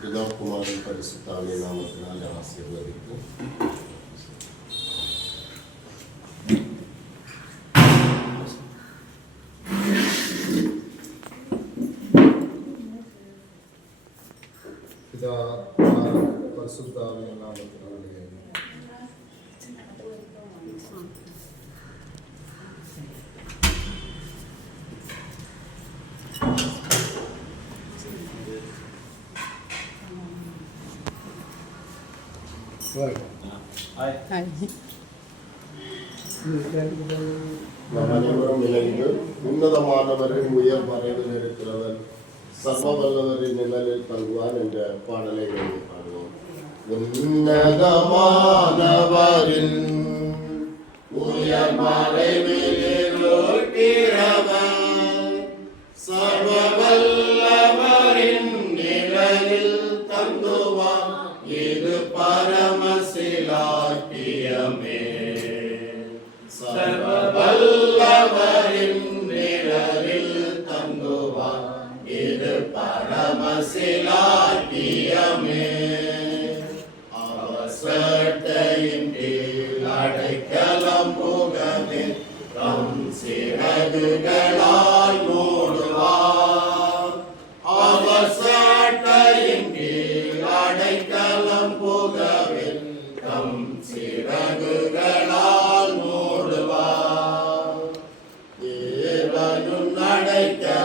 பிதாகுமாரன் பரிசுத்தாவிய நாமத்தினாலே ஆசீர்வதிக்கும். பிதா பரிசுத்தாவிய நாமத்தினாலே அனைவரும் விலகிகள். உன்னதமானவரின் உயர் மறைவில் இருக்கிறவர் சர்வவல்லவரின் நிழலில் தங்குவார் என்ற பாடலை பாடுவோம். உன்னதமானவரின் உயர் மறைவில் இருக்கிறவர் சர்வவல்லவரின் நிழலில் தங்குவார், இது பரமசிலாக்கியமே. சர்வவல்லவரின் நிழலில் தங்குவார், இது பரமசிலாக்கியமே. அவசரத்தையின் கீழ் அடைக்கலம் புகவே தம் சிறகுகளால் மூடுவார். அவசரத்தையின் கீழ் அடைக்கலம் புகவே தம் சிறகுகளால் மூடுவார். தேவனும் அடைக்கலம்